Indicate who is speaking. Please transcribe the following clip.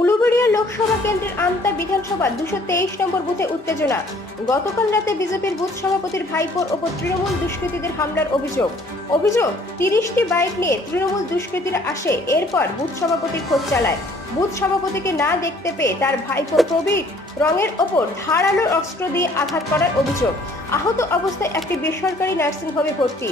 Speaker 1: উলুবেড়িয়া লোকসভা কেন্দ্রের আমতা বিধানসভা দুশো তেইশ নম্বর বুথে উত্তেজনা। গতকাল রাতে বিজেপির বুথ সভাপতির ভাইপোর ওপর তৃণমূল দুষ্কৃতীদের হামলার অভিযোগ। অভিযোগ, তিরিশটি বাইক নিয়ে তৃণমূল দুষ্কৃতীরা আসে, এরপর বুথ সভাপতি খোঁজ চালায়। বুথ সভাপতিকে না দেখতে পেয়ে তার ভাইপো প্রবীর রঙের ওপর ধারালো অস্ত্র দিয়ে আঘাত করার অভিযোগ। আহত অবস্থায় একটি বেসরকারি নার্সিংহোমে ভর্তি।